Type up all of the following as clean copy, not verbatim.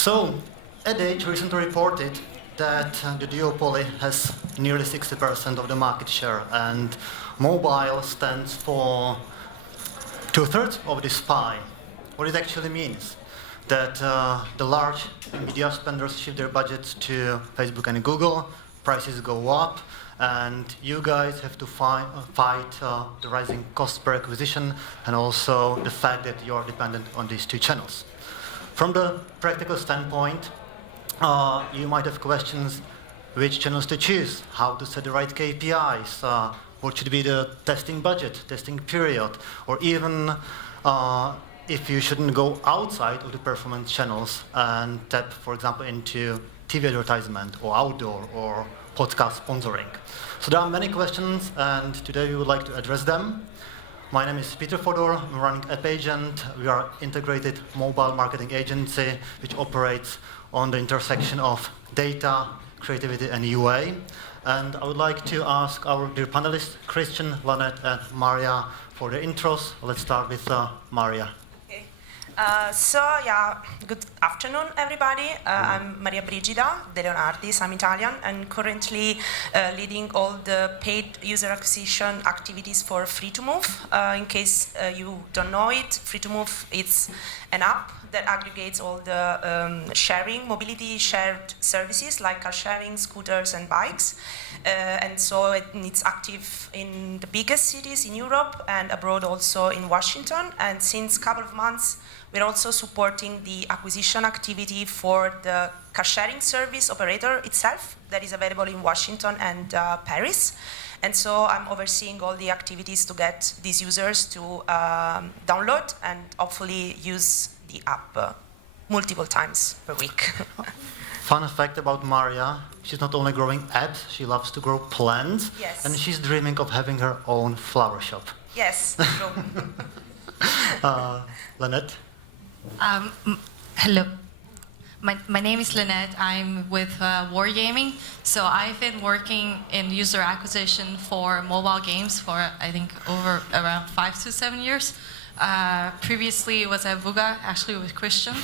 So, Edage recently reported that the duopoly has nearly 60% of the market share, and mobile stands for 2/3 of this pie. What it actually means that the large media spenders shift their budgets to Facebook and Google, prices go up, and you guys have to fight the rising cost per acquisition and also the fact that you are dependent on these two channels. From the practical standpoint, you might have questions which channels to choose, how to set the right KPIs, what should be the testing budget, testing period, or even if you shouldn't go outside of the performance channels and tap, for example, into TV advertisement or outdoor or podcast sponsoring. So there are many questions, and today we would like to address them. My name is Peter Fodor. I'm running AppAgent. We are an integrated mobile marketing agency which operates on the intersection of data, creativity, and UA. And I would like to ask our dear panelists, Christian, Lynette, and Maria, for their intros. Let's start with Maria. Good afternoon, everybody. I'm Maria Brigida De Leonardis. I'm Italian and currently leading all the paid user acquisition activities for Free2Move. In case you don't know it, Free2Move is an app that aggregates all the mobility shared services like car sharing, scooters, and bikes. And so it's active in the biggest cities in Europe and abroad, also in Washington. And since a couple of months, we're also supporting the acquisition activity for the car sharing service operator itself that is available in Washington and Paris. And so I'm overseeing all the activities to get these users to download and hopefully use the app multiple times per week. Fun fact about Maria, she's not only growing apps, she loves to grow plants. Yes. And she's dreaming of having her own flower shop. Yes, true. Lynette? Hello. My name is Lynette. I'm with Wargaming. So I've been working in user acquisition for mobile games for, I think, around 5 to 7 years. Previously, it was at Vuga, actually with Christian.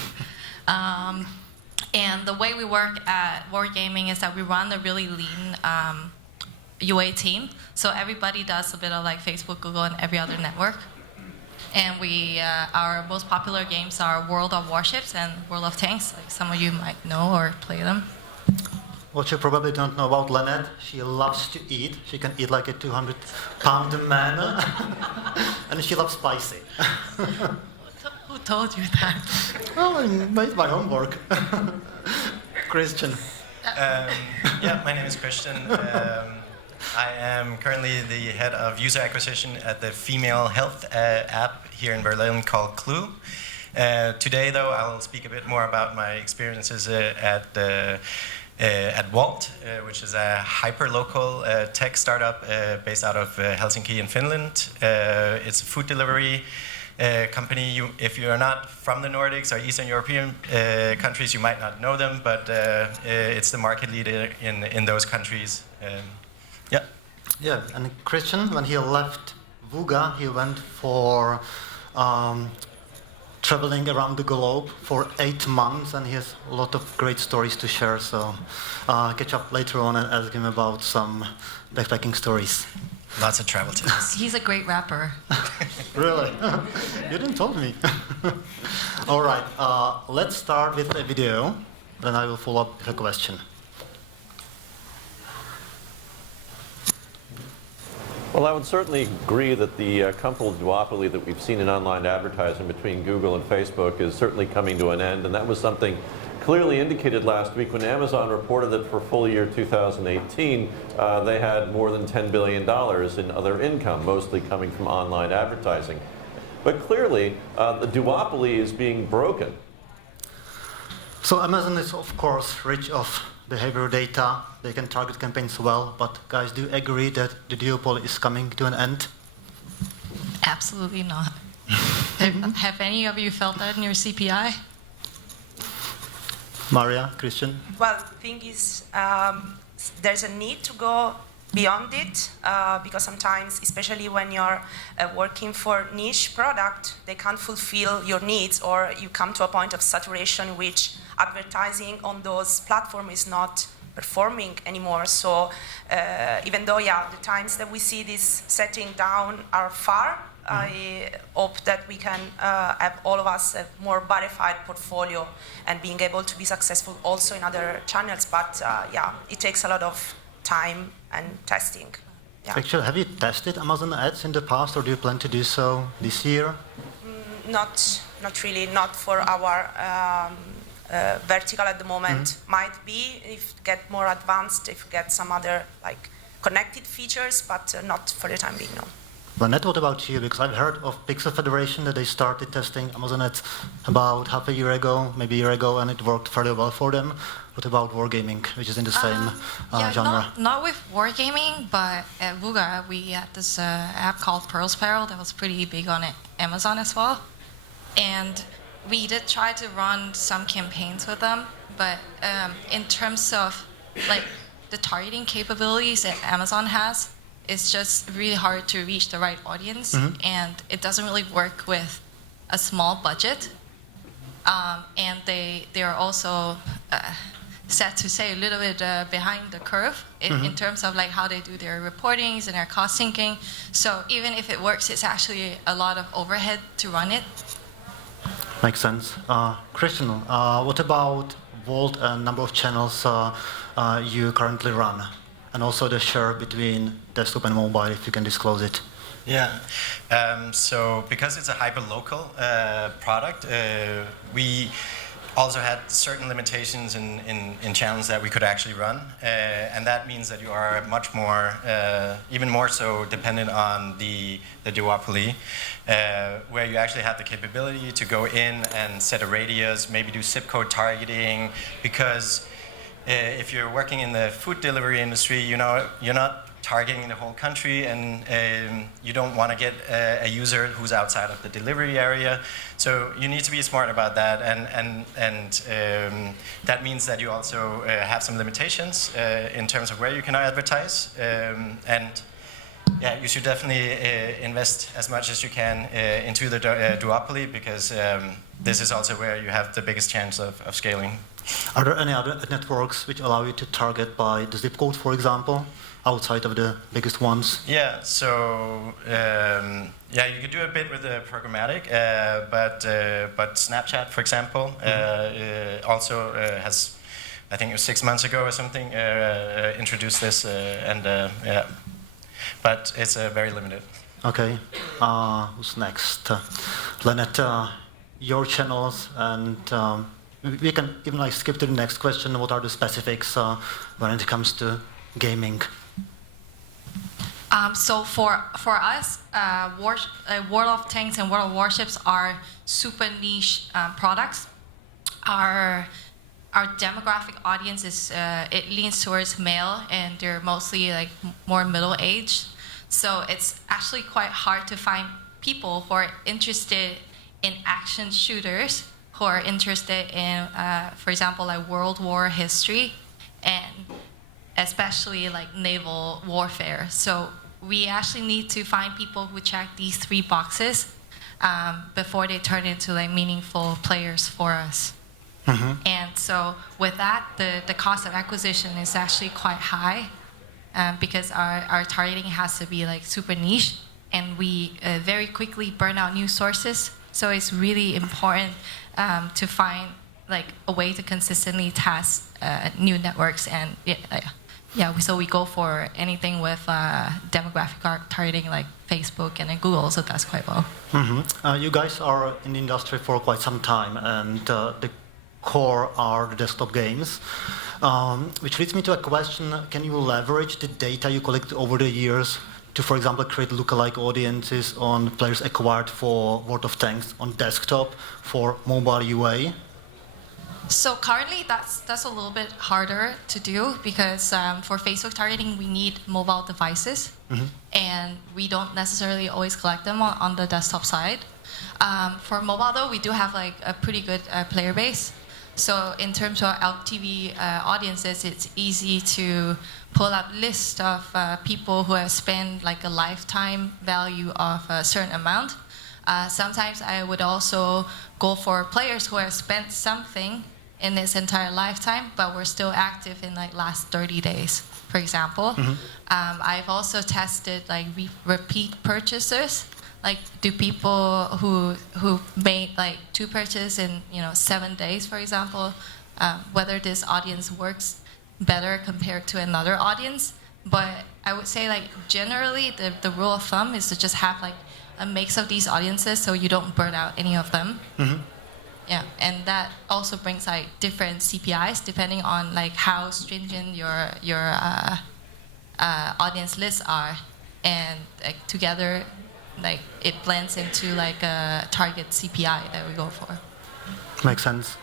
And the way we work at Wargaming is that we run a really lean UA team. So everybody does a bit of like Facebook, Google, and every other network. And our most popular games are World of Warships and World of Tanks. Like some of you might know or play them. What you probably don't know about Lynette, she loves to eat. She can eat like a 200-pound man. And she loves spicy. Who told you that? Oh, I made my homework. Christian. My name is Christian. I am currently the head of user acquisition at the female health app here in Berlin called Clue. Today, though, I'll speak a bit more about my experiences at Wolt, which is a hyper-local tech startup based out of Helsinki in Finland. It's a food delivery company. If you are not from the Nordics or Eastern European countries, you might not know them, but it's the market leader in those countries. Yeah, and Christian, when he left Vuga, he went for traveling around the globe for 8 months, and he has a lot of great stories to share. So catch up later on and ask him about some backpacking stories. Lots of travel tips. He's a great rapper. Really? You didn't tell me. All right, let's start with a video, then I will follow up with a question. Well, I would certainly agree that the coupled duopoly that we've seen in online advertising between Google and Facebook is certainly coming to an end, and that was something clearly indicated last week when Amazon reported that for full year 2018, they had more than $10 billion in other income, mostly coming from online advertising. But clearly, the duopoly is being broken. So Amazon is, of course, rich of behavioral data. They can target campaigns well, but guys, do you agree that the duopoly is coming to an end? Absolutely not. Have any of you felt that in your CPI? Maria, Christian? Well, the thing is, there's a need to go beyond it, because sometimes, especially when you're working for niche product, they can't fulfill your needs, or you come to a point of saturation which advertising on those platforms is not performing anymore. So even though, the times that we see this setting down are far, I hope that we can have all of us a more verified portfolio and being able to be successful also in other channels. But it takes a lot of time and testing. Yeah. Actually, have you tested Amazon ads in the past, or do you plan to do so this year? Not really, not for our vertical at the moment. Might be if get more advanced, if get some other like connected features, but not for the time being, no. Bernette, what about you? Because I've heard of Pixel Federation that they started testing Amazon ads about half a year ago, maybe a year ago, and it worked fairly well for them. What about Wargaming, which is in the same genre? Not with Wargaming, but at Wuga we had this app called Pearl Sparrow that was pretty big on Amazon as well. And we did try to run some campaigns with them, but in terms of like the targeting capabilities that Amazon has, it's just really hard to reach the right audience, and it doesn't really work with a small budget. And they are also sad to say a little bit behind the curve in terms of like how they do their reportings and their cost syncing. So even if it works, it's actually a lot of overhead to run it. Makes sense. Christian, what about Wolt and number of channels you currently run? And also the share between desktop and mobile, if you can disclose it. Yeah, so because it's a hyper-local product, we also had certain limitations in channels that we could actually run. And that means that you are much more, even more so dependent on the duopoly, where you actually have the capability to go in and set a radius, maybe do zip code targeting, because if you're working in the food delivery industry, you know, you're not targeting the whole country, and you don't want to get a user who's outside of the delivery area. So you need to be smart about that, and that means that you also have some limitations in terms of where you can advertise. And yeah, you should definitely invest as much as you can into the duopoly, because this is also where you have the biggest chance of scaling. Are there any other networks which allow you to target by the zip code, for example, outside of the biggest ones? Yeah, so you could do a bit with the programmatic, but Snapchat, for example, also has, I think it was 6 months ago or something, introduced this, but it's very limited. Okay, who's next? Lynette, your channels, and we can even like skip to the next question. What are the specifics when it comes to gaming? So for us, World of Tanks and World of Warships are super niche products. Our demographic audience is it leans towards male, and they're mostly like more middle aged. So it's actually quite hard to find people who are interested in action shooters, who are interested in, for example, like World War history, and especially like naval warfare. So we actually need to find people who check these 3 boxes before they turn into like meaningful players for us. And so with that, the cost of acquisition is actually quite high, because our targeting has to be like super niche, and we very quickly burn out new sources. So it's really important to find like a way to consistently test new networks, and so we go for anything with demographic targeting like Facebook and then Google, so that's quite well. You guys are in the industry for quite some time, and the core are the desktop games, which leads me to a question: can you leverage the data you collect over the years to, for example, create lookalike audiences on players acquired for World of Tanks on desktop for mobile UA? So currently, that's a little bit harder to do, because for Facebook targeting, we need mobile devices, and we don't necessarily always collect them on the desktop side. For mobile, though, we do have like a pretty good player base. So in terms of LTV audiences, it's easy to pull up lists of people who have spent like a lifetime value of a certain amount. Sometimes I would also go for players who have spent something in this entire lifetime, but were still active in like last 30 days, for example. I've also tested like repeat purchasers. Like, do people who made like 2 purchases in 7 days, for example, whether this audience works better compared to another audience? But I would say like generally the rule of thumb is to just have like a mix of these audiences so you don't burn out any of them. Yeah, and that also brings like different CPIs depending on like how stringent your audience lists are, and like together, like it blends into like a target CPI that we go for. Makes sense.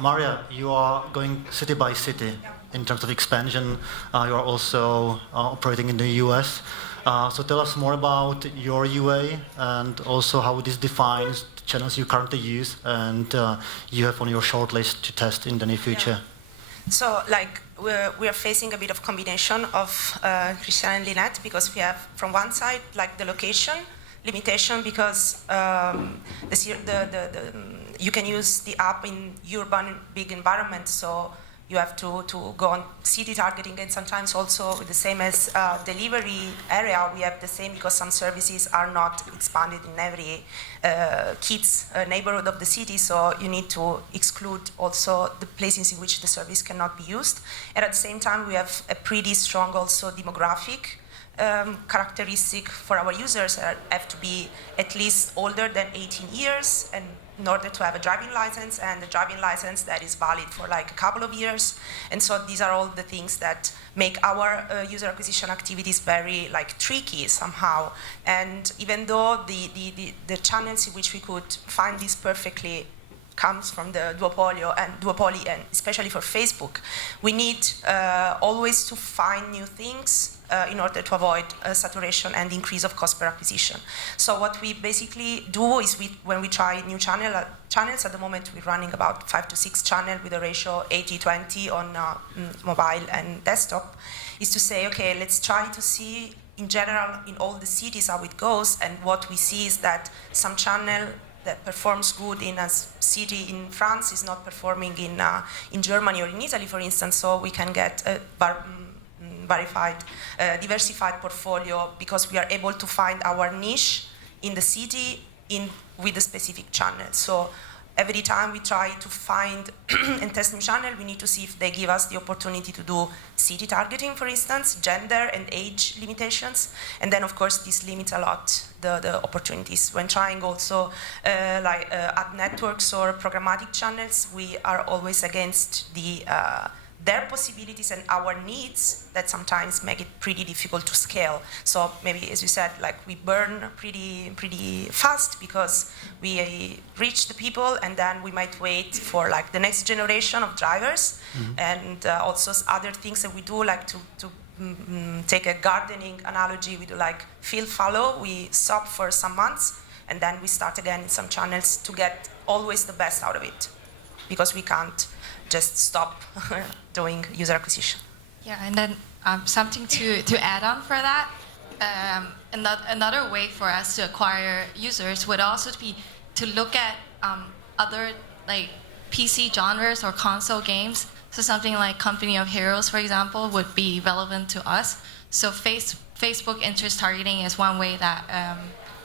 Maria, you are going city by city in terms of expansion. You are also operating in the US. So tell us more about your UA and also how this defines the channels you currently use and you have on your shortlist to test in the near future. So, like, we are facing a bit of combination of Christian and Lynette, because we have, from one side, like the location limitation, because you can use the app in urban big environments, so you have to go on city targeting, and sometimes also the same as delivery area, we have the same, because some services are not expanded in every kids neighborhood of the city, so you need to exclude also the places in which the service cannot be used. And at the same time, we have a pretty strong also demographic characteristic for our users that have to be at least older than 18 years, and in order to have a driving license, and a driving license that is valid for like a couple of years. And so these are all the things that make our user acquisition activities very like tricky somehow. And even though the channels in which we could find this perfectly comes from the duopoly, and especially for Facebook, we need always to find new things in order to avoid saturation and increase of cost per acquisition. So what we basically do is when we try new channels, at the moment we're running about 5 to 6 channels with a ratio 80-20 on mobile and desktop, is to say, okay, let's try to see in general in all the cities how it goes. And what we see is that some channel that performs good in a city in France is not performing in Germany or in Italy, for instance. So we can get a diversified portfolio, because we are able to find our niche in the city with a specific channel. So every time we try to find and test new channel, we need to see if they give us the opportunity to do city targeting, for instance, gender and age limitations. And then, of course, this limits a lot the opportunities. When trying also ad networks or programmatic channels, we are always against their possibilities and our needs that sometimes make it pretty difficult to scale. So maybe, as you said, like we burn pretty fast because we reach the people, and then we might wait for like the next generation of drivers. And also other things that we do, like to take a gardening analogy, we do like field follow. We stop for some months and then we start again in some channels to get always the best out of it, because we can't just stop doing user acquisition. Yeah, and then something to add on for that, another way for us to acquire users would also be to look at other like PC genres or console games. So something like Company of Heroes, for example, would be relevant to us. So Facebook interest targeting is one way that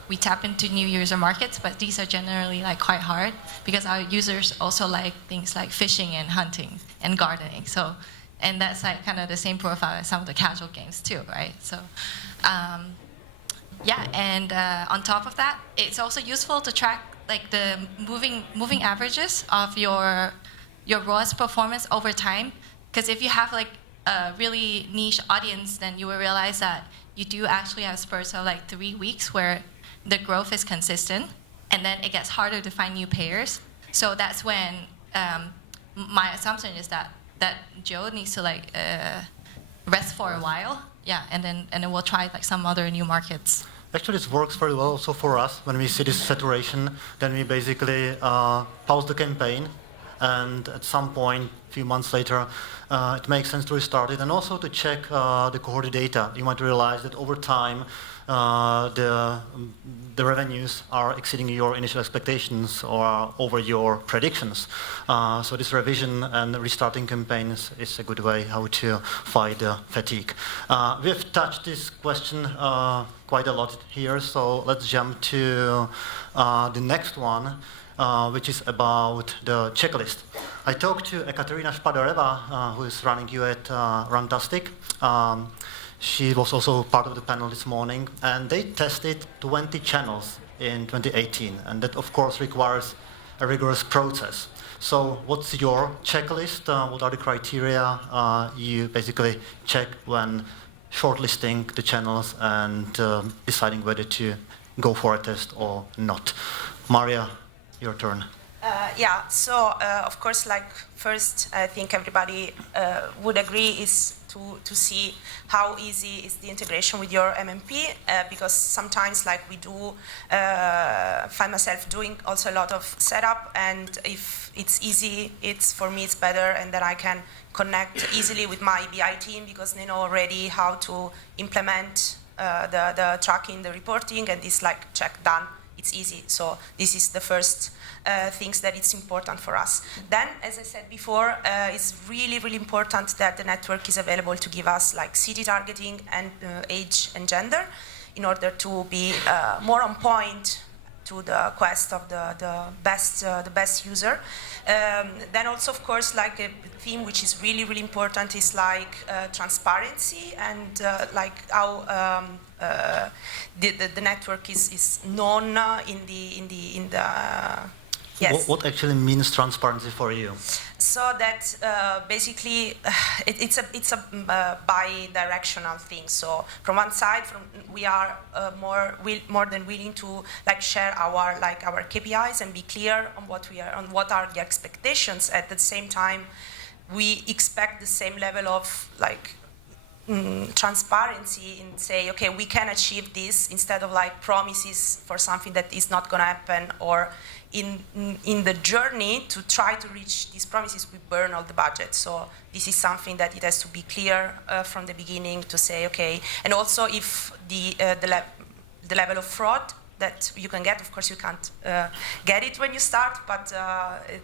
we tap into new user markets, but these are generally like quite hard because our users also like things like fishing and hunting and gardening. So, and that's like kind of the same profile as some of the casual games too, right? So, yeah, and on top of that, it's also useful to track like the moving averages of your ROAS performance over time. Because if you have like a really niche audience, then you will realize that you do actually have spurts of like 3 weeks where the growth is consistent, and then it gets harder to find new payers. So that's when my assumption is that Joe needs to like rest for a while, yeah, and then we'll try like some other new markets. Actually, it works very well also for us. When we see this saturation, then we basically pause the campaign and at some point, a few months later, it makes sense to restart it, and also to check the cohort data. You might realize that over time, the revenues are exceeding your initial expectations or over your predictions. So this revision and restarting campaigns is a good way how to fight fatigue. We've touched this question quite a lot here, so let's jump to the next one, which is about the checklist. I talked to Ekaterina Shpadoreva, who is running you at Runtastic. She was also part of the panel this morning, and they tested 20 channels in 2018, and that of course requires a rigorous process. So what's your checklist? What are the criteria you basically check when shortlisting the channels and deciding whether to go for a test or not? Maria, your turn. Yeah, so of course, like first, I think everybody would agree is to see how easy is the integration with your MMP, because sometimes, like we do, find myself doing also a lot of setup, and if it's easy, it's for me it's better, and then I can connect easily with my BI team because they know already how to implement the tracking, the reporting, and this like check done. It's easy. So this is the first things that it's important for us. Then, as I said before, it's really, really important that the network is available to give us like city targeting and age and gender in order to be more on point to the quest of the best user. Then also, of course, like a theme which is really, really important is like transparency and like how the network is known in the yes. What actually means transparency for you? So that basically it's a bi-directional thing. So from one side, we are more than willing to like share our KPIs and be clear on what are the expectations. At the same time, we expect the same level of like transparency and say, okay, we can achieve this instead of like promises for something that is not going to happen, or in the journey to try to reach these promises, we burn all the budget. So this is something that it has to be clear from the beginning to say, okay, and also if the level of fraud that you can get, of course you can't get it when you start, but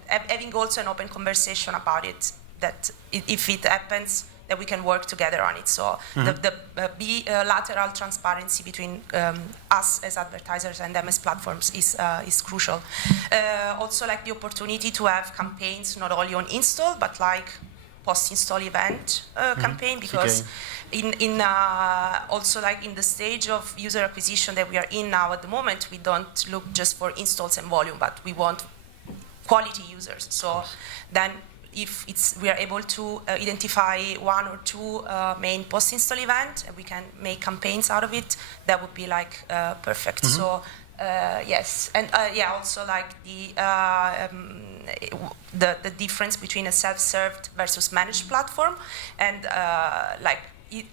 having also an open conversation about it, that if it happens, that we can work together on it. So the bilateral transparency between us as advertisers and them as platforms is crucial. Also, like the opportunity to have campaigns not only on install but like post-install event campaign, because in also like in the stage of user acquisition that we are in now at the moment, we don't look just for installs and volume, but we want quality users. So then, if we are able to identify one or two main post-install event, and we can make campaigns out of it, that would be like perfect. So yes, and yeah, also like the difference between a self-served versus managed platform, and like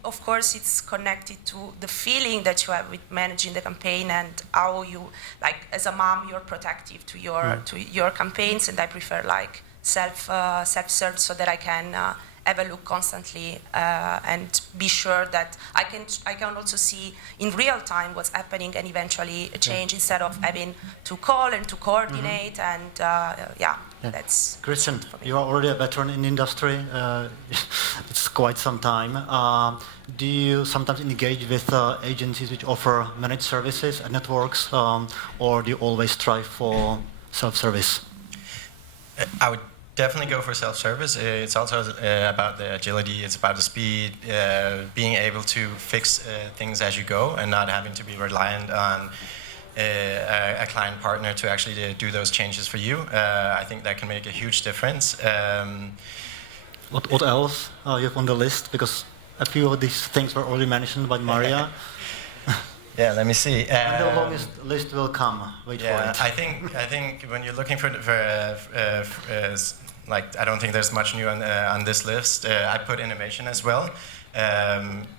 of course it's connected to the feeling that you have with managing the campaign and how you, like as a mom, you're protective to your campaigns, and I prefer like self-served so that I can have a look constantly and be sure that I can also see in real time what's happening and eventually change instead of having to call and to coordinate and that's Christian, you are already a veteran in the industry. It's quite some time. Do you sometimes engage with agencies which offer managed services and networks, or do you always strive for self-service? I would definitely go for self-service. It's also about the agility, it's about the speed, being able to fix things as you go and not having to be reliant on a client partner to actually do those changes for you. I think that can make a huge difference. What else you have on the list? Because a few of these things were already mentioned by Maria. Yeah, let me see. And the longest list will come. Wait for it. I think when you're looking for like, I don't think there's much new on this list. I put innovation as well.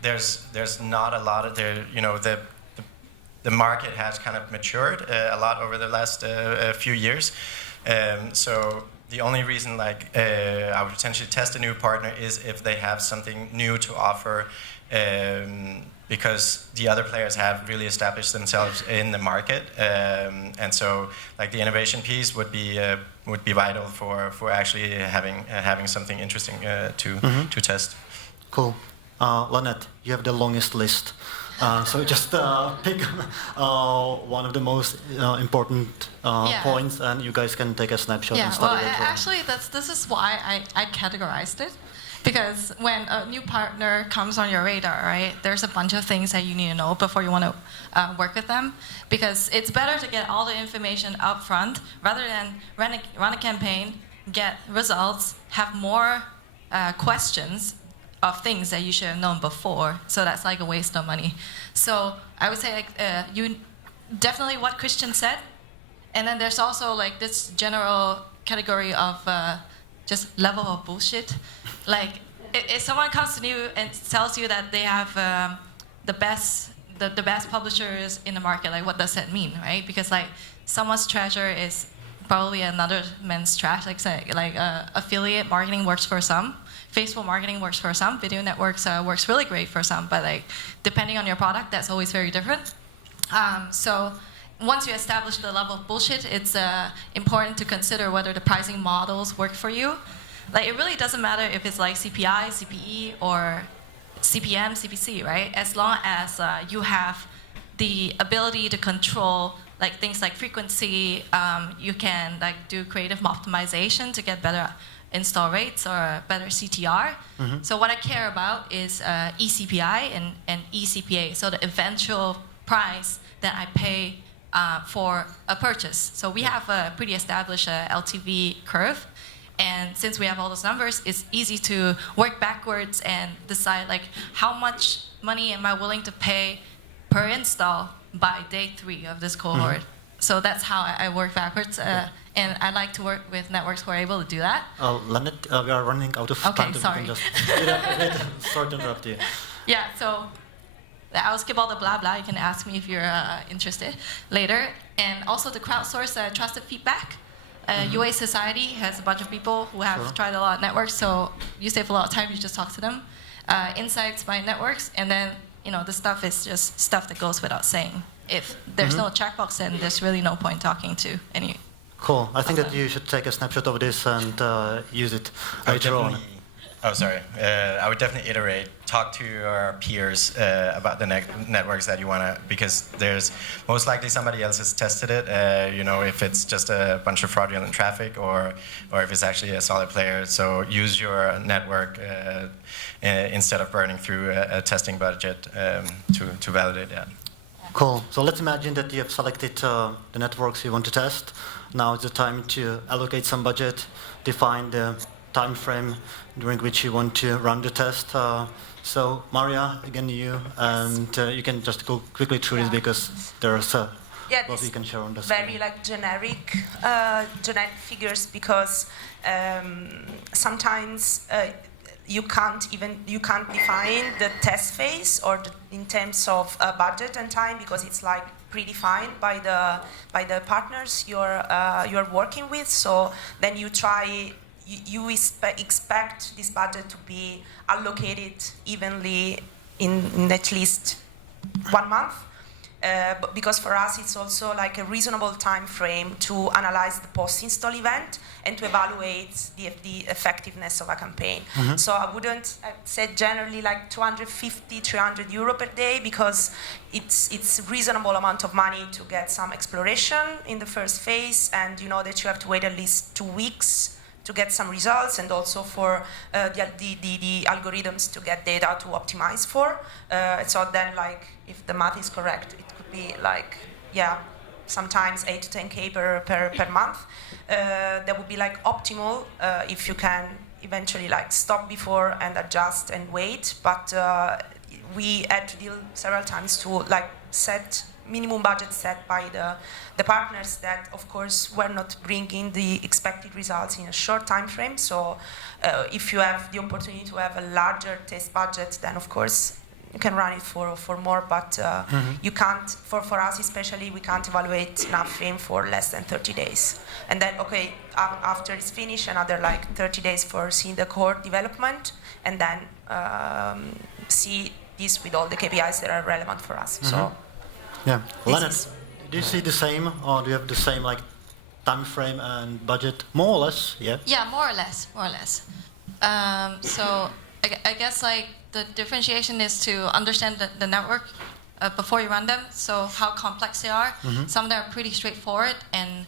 There's not a lot of there. You know, the market has kind of matured a lot over the last few years. So the only reason I would potentially test a new partner is if they have something new to offer, because the other players have really established themselves in the market, and so the innovation piece would be vital for actually having something interesting to test. Cool. Lynette, you have the longest list. So just pick one of the most important points, and you guys can take a snapshot and study later on. Actually, this is why I categorized it. Because when a new partner comes on your radar, right, there's a bunch of things that you need to know before you want to work with them. Because it's better to get all the information up front rather than run a campaign, get results, have more questions of things that you should have known before. So that's like a waste of money. So I would say you definitely what Christian said. And then there's also this general category of just level of bullshit. If someone comes to you and tells you that they have the best publishers in the market, what does that mean, right? Because someone's treasure is probably another man's trash. Affiliate marketing works for some, Facebook marketing works for some, video networks works really great for some, but depending on your product, that's always very different. So once you establish the level of bullshit, it's important to consider whether the pricing models work for you. It really doesn't matter if it's CPI, CPE, or CPM, CPC, right? As long as you have the ability to control things like frequency, you can do creative optimization to get better install rates or better CTR. Mm-hmm. So what I care about is eCPI and eCPA, so the eventual price that I pay for a purchase. So we have a pretty established LTV curve. And since we have all those numbers, it's easy to work backwards and decide how much money am I willing to pay per install by day 3 of this cohort. Mm-hmm. So that's how I work backwards. And I like to work with networks who are able to do that. Lynette, we are running out of time. Okay, sorry. Sorry to interrupt you. Yeah, so I'll skip all the blah blah. You can ask me if you're interested later. And also to crowdsource trusted feedback. UA Society has a bunch of people who have tried a lot of networks, so you save a lot of time, you just talk to them. Insights by networks, and then the stuff is just stuff that goes without saying. If there's no checkbox, then there's really no point talking to any. Cool. I think that you should take a snapshot of this and use it later on. Oh, sorry. I would definitely iterate. Talk to your peers about the networks that you want to, because there's most likely somebody else has tested it. If it's just a bunch of fraudulent traffic or if it's actually a solid player. So use your network instead of burning through a testing budget to validate that. Cool. So let's imagine that you have selected the networks you want to test. Now is the time to allocate some budget, define the time frame during which you want to run the test. So Maria, again you, and you can just go quickly through this because there's what we can share on the screen. Very generic figures, because sometimes you can't define the test phase or in terms of budget and time, because it's predefined by the partners you're working with. So then you try. You expect this budget to be allocated evenly in at least 1 month, because for us it's also a reasonable time frame to analyze the post-install event and to evaluate the effectiveness of a campaign. Mm-hmm. So I'd say generally 250, 300 euro per day, because it's a reasonable amount of money to get some exploration in the first phase, and you know that you have to wait at least 2 weeks to get some results, and also for the algorithms to get data to optimize for. So then, if the math is correct, it could be sometimes 8 to 10K per month. That would be optimal if you can eventually stop before and adjust and wait. But we had to deal several times to set minimum budget set by the partners that, of course, were not bringing the expected results in a short time frame. So if you have the opportunity to have a larger test budget, then, of course, you can run it for more, but you can't, for us especially, we can't evaluate nothing for less than 30 days. And then, okay, after it's finished, another like 30 days for seeing the core development, and then see this with all the KPIs that are relevant for us. So, yeah. Leonard, do you see the same, or do you have the same like time frame and budget, more or less? Yeah. Yeah, more or less, more or less. So I guess like the differentiation is to understand the network before you run them. So how complex they are. Some of them are pretty straightforward, and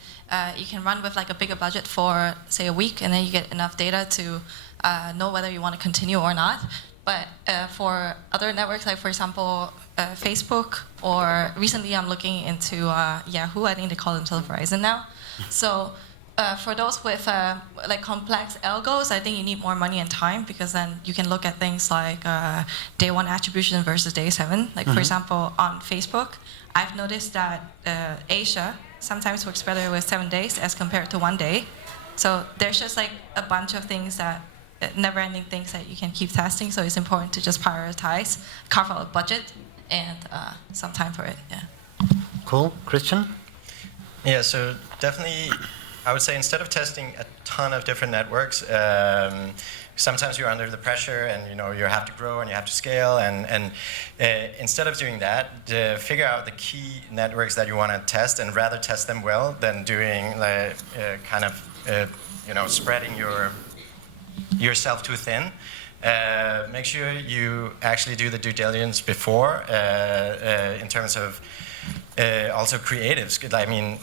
you can run with like a bigger budget for say a week, and then you get enough data to know whether you want to continue or not. But for other networks, like for example Facebook, or recently I'm looking into Yahoo. I think they call themselves Verizon now. So for those with like complex algos, I think you need more money and time, because then you can look at things like day one attribution versus day 7. Like for example, on Facebook, I've noticed that Asia sometimes works better with 7 days as compared to 1 day. So there's just like a bunch of things that never-ending things that you can keep testing. So it's important to just prioritize, carve out a budget, and some time for it. Yeah. Cool, Christian. Yeah, so definitely, I would say instead of testing a ton of different networks, sometimes you're under the pressure, and you have to grow and you have to scale, and instead of doing that, figure out the key networks that you want to test, and rather test them well than doing kind of spreading yourself too thin. Make sure you actually do the due diligence before, in terms of also creatives. I mean,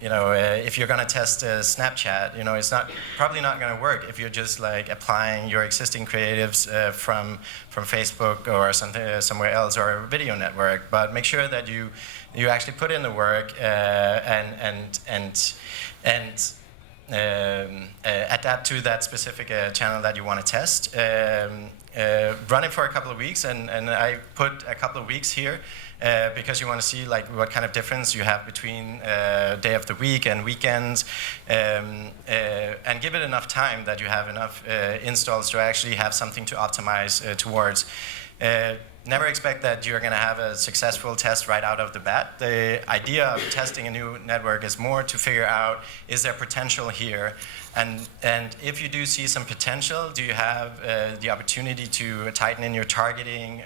if you're going to test Snapchat, it's probably not going to work if you're just like applying your existing creatives from Facebook or somewhere else, or a video network. But make sure that you actually put in the work and adapt to that specific channel that you want to test. Run it for a couple of weeks, and I put a couple of weeks here. Because you want to see like what kind of difference you have between day of the week and weekends, and give it enough time that you have enough installs to actually have something to optimize towards. Never expect that you're going to have a successful test right out of the bat. The idea of testing a new network is more to figure out, is there potential here? And if you do see some potential, do you have the opportunity to tighten in your targeting,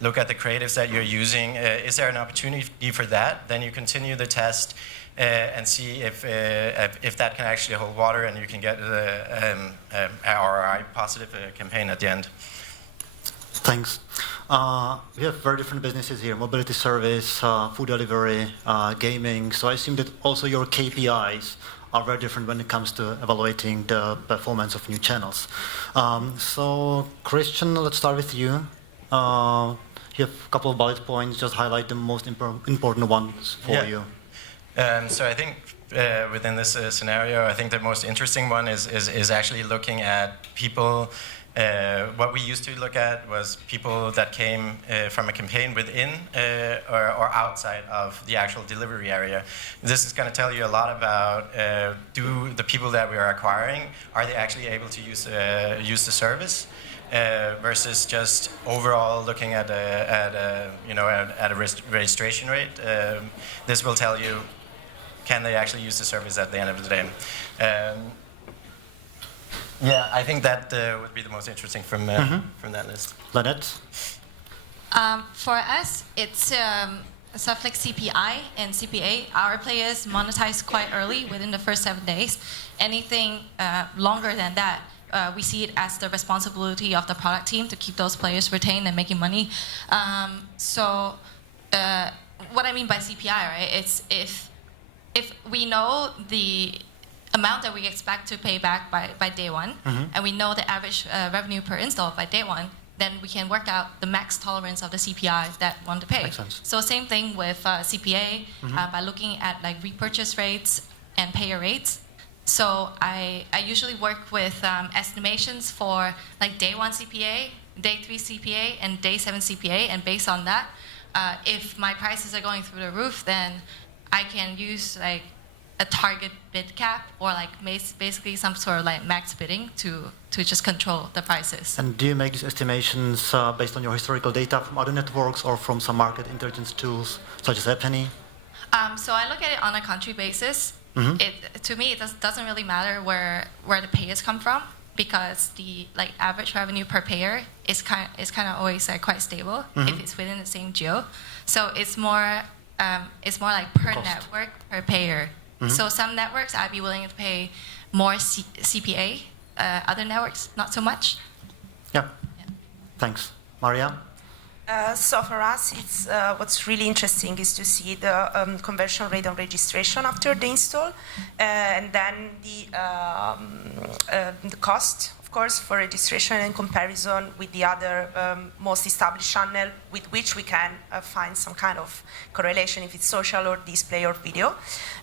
look at the creatives that you're using? Is there an opportunity for that? Then you continue the test and see if that can actually hold water, and you can get the ROI positive campaign at the end. Thanks. We have very different businesses here: mobility service, food delivery, gaming. So I assume that also your KPIs are very different when it comes to evaluating the performance of new channels. So Christian, let's start with you. You have a couple of bullet points. Just highlight the most important ones for you. So I think within this scenario, I think the most interesting one is actually looking at people. What we used to look at was people that came from a campaign within or outside of the actual delivery area. This is going to tell you a lot about do the people that we are acquiring, are they actually able to use the service, versus just overall looking at a registration rate. This will tell you, can they actually use the service at the end of the day. Yeah, I think that would be the most interesting from that list. Lynette? For us, it's stuff like CPI and CPA. Our players monetize quite early, within the first 7 days. Anything longer than that, we see it as the responsibility of the product team to keep those players retained and making money. So what I mean by CPI, right? It's if we know the amount that we expect to pay back by day one, and we know the average revenue per install by day one, then we can work out the max tolerance of the CPI that we want to pay. Makes sense. So same thing with CPA, by looking at like repurchase rates and payer rates. So I usually work with estimations for like day 1 CPA, day 3 CPA, and day 7 CPA, and based on that, if my prices are going through the roof, then I can use like a target bid cap or like basically some sort of like max bidding to just control the prices. And do you make these estimations based on your historical data from other networks or from some market intelligence tools such as Epany? So I look at it on a country basis. To me, it doesn't really matter where the payers come from, because the like average revenue per payer is kind of always like quite stable if it's within the same geo. So it's more like per Cost. network per payer. So some networks I'd be willing to pay more CPA. Other networks not so much. Yeah. Thanks. Maria? So for us, it's what's really interesting is to see the conversion rate on registration after the install, and then the cost, of course, for registration in comparison with the other most established channel with which we can find some kind of correlation if it's social or display or video.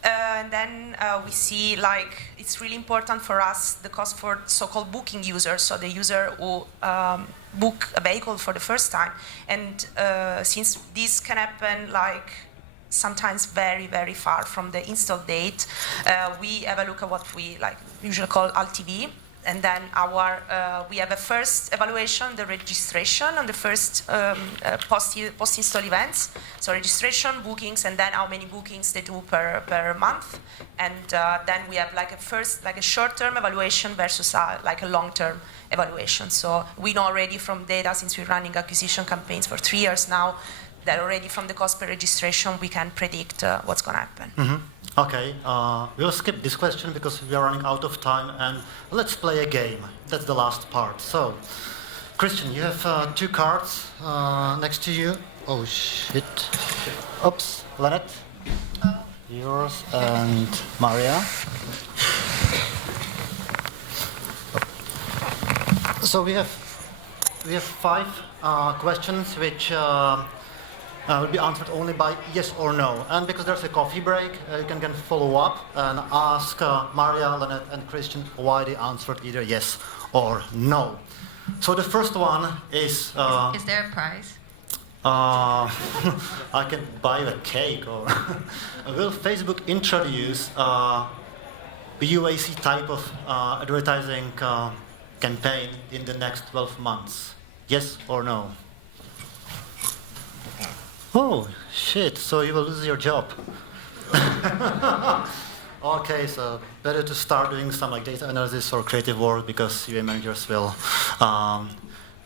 And then we see like it's really important for us the cost for so-called booking users, so the user who book a vehicle for the first time. And since this can happen like sometimes very, very far from the install date, we have a look at what we like usually call LTV. And then we have a first evaluation, the registration, and the first post-install events. So registration, bookings, and then how many bookings they do per month. And then we have like a short-term evaluation versus like a long-term evaluation. So we know already from data, since we're running acquisition campaigns for 3 years now, that already from the cost per registration we can predict what's going to happen. Okay, we'll skip this question because we are running out of time, and let's play a game. That's the last part. So, Christian, you have 2 cards next to you. Oh shit. Oops, Lynette. Yours and Maria. So we have 5 questions which will be answered only by yes or no. And because there's a coffee break, you can again follow up and ask Maria, Lynette, and Christian why they answered either yes or no. So the first one is... Is there a prize? I can buy a cake. Or will Facebook introduce a UAC type of advertising campaign in the next 12 months? Yes or no? Oh, shit, so you will lose your job. Okay, so better to start doing some like data analysis or creative work because UA managers will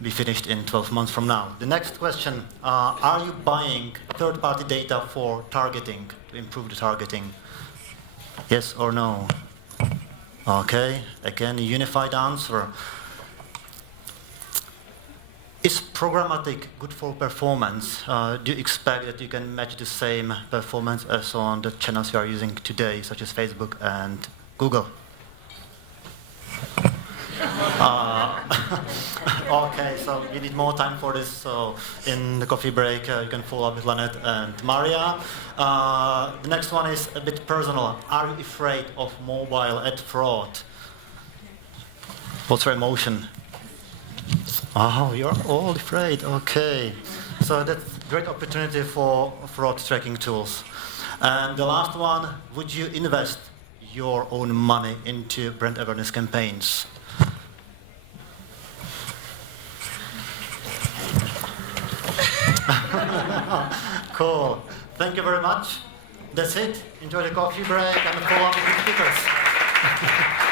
be finished in 12 months from now. The next question, are you buying third-party data for targeting, to improve the targeting? Yes or no? Okay, again, a unified answer. Is programmatic good for performance? Do you expect that you can match the same performance as on the channels you are using today, such as Facebook and Google? Okay, so you need more time for this, so in the coffee break you can follow up with Lynette and Maria. The next one is a bit personal. Are you afraid of mobile ad fraud? What's your emotion? Oh, you're all afraid, okay. So that's a great opportunity for fraud tracking tools. And the last one, would you invest your own money into brand awareness campaigns? Cool. Thank you very much. That's it. Enjoy the coffee break and follow up with the speakers.